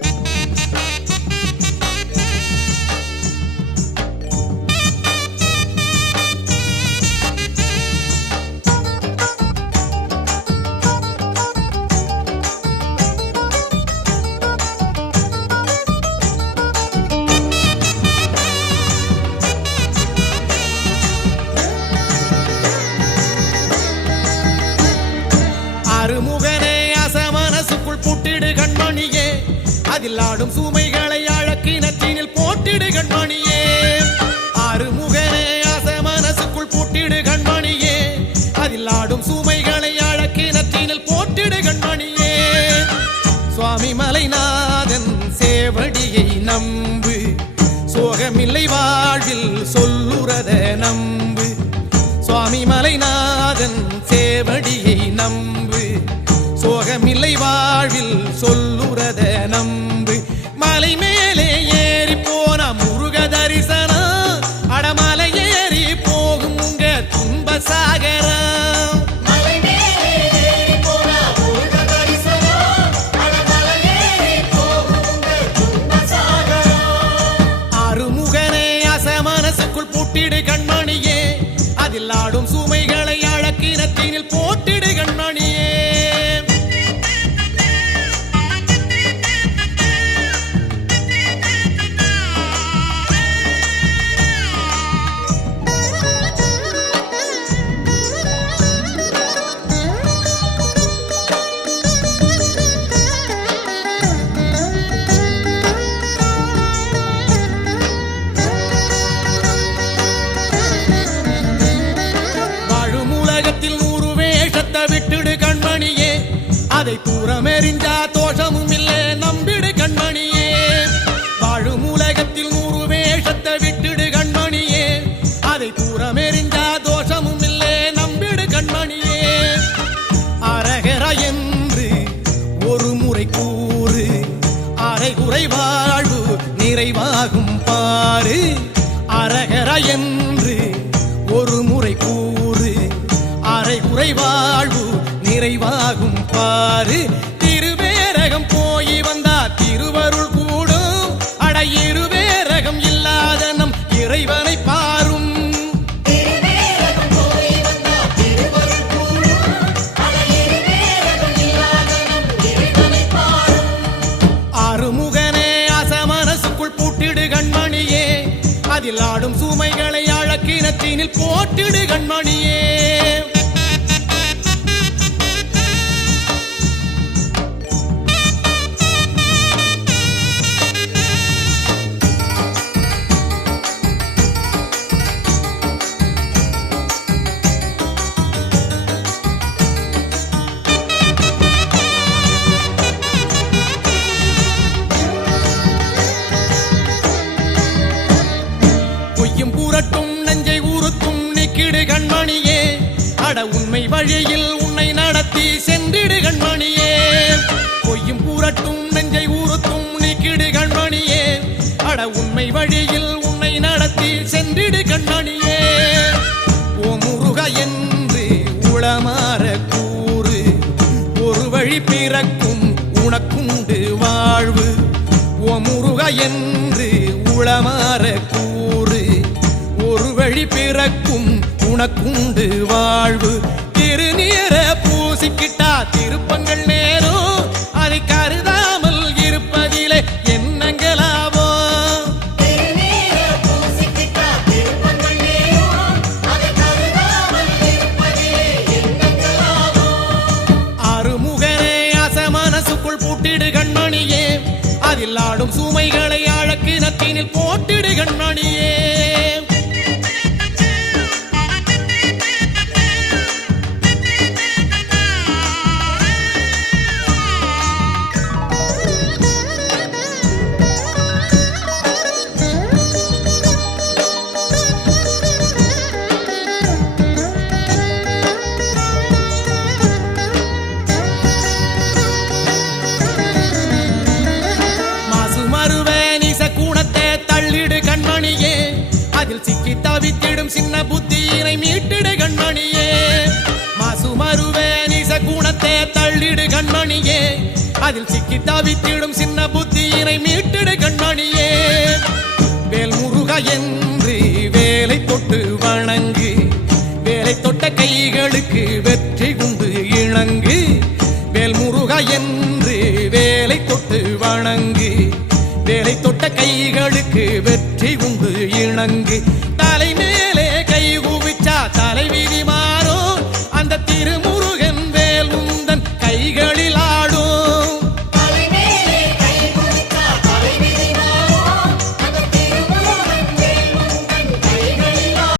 அருமுகனே அல்லாடும் ஆடும் சுமைகளை அழக்கினத்தினில் போட்டிடு கண்மணியே. அருமுகனே அசமனசுக்குள் புட்டிடு கண்மணியே. அதில் ஆடும் சுமைகளை அழக்கினத்தினில் போட்டிடு கண்மணியே. சுவாமி மலைநாதன் சேவடியை நம்பு. சோகமில்லை வாழ்வில் சொல்லுறத நம்பு. சுவாமி மலைநாதன் சேவ அழக்கினத்தினில் போட்டு அதை தூரமெறிஞ்சா தோஷமும் இல்லை. நம்பிடு கண்மணியே. வாழும் உலகத்தில் நூறு வேஷத்தை விட்டுடு கண்மணியே. அதை தூரமெறிஞ்சா தோஷமும் இல்லை. நம்பிடு கண்மணியே. அரகர என்று ஒரு முறை கூறு. அரை குறை வாழ்வு நிறைவாகும் பாரு. அரகர என்று ஒரு முறை கூறு. அரை குறை வாழ்வு நிறைவாகும் பாரு திருவேரகம் போய் வந்தா திருவருள் கூடும். அட இருவேரகம் இல்லாத நம் இறைவனை பாரும். அருமுகனே அசமனசுக்குள் பூட்டிடு கண்மணியே. அதில் ஆடும் சுமைகளை அழக்கினத்தினில் போட்டிடு கண்மணியே. பொய்யும் கூறட்டும் நஞ்சை ஊறுத்தும் நிக்கிடு கண்மணியே. அட உண்மை வழியில் உன்னை நடத்தி சென்றிடு கண்மணியே. பொய்யும் கூறட்டும் நஞ்சை ஊறுத்தும் நிக்கிடு கண்மணியே. அட உண்மை வழியில் உன்னை நடத்தி சென்றிடு கண்மணியே. ஓ முருக என்று உளமாற கூறு ஒரு வழி பிறக்கும் உனக்குண்டு வாழ்வு. ஓ முருக என்று உளமாற கூறு வழி பிறக்கும் உனக்குண்டு வாழ்வு. திருநீர பூசிக்கிட்டா திருப்பங்கள் நேரும். அதை கருதாமல் இருப்பதிலே என்னங்களாவோ எண்ணங்களாகும் அருமுகனே அசமனசுக்குள் பூட்டிடு கண்மணியே. அதில் ஆடும் சுமைகளை அழக்கினத்தினில் போட்டிடு கண்மணியே. அதில் சிக்கி தவித்திடும் சின்ன புத்தியினை மீட்டிடு கண்மணியே. மாசு மறுவே நிச குணத்தை தள்ளிடு கண்மணியே. அதில் சிக்கி தவித்திடும் சின்ன புத்தியினை மீட்டிடு கண்மணியே. வேல் முருக என்று வேலை தொட்டு வணங்க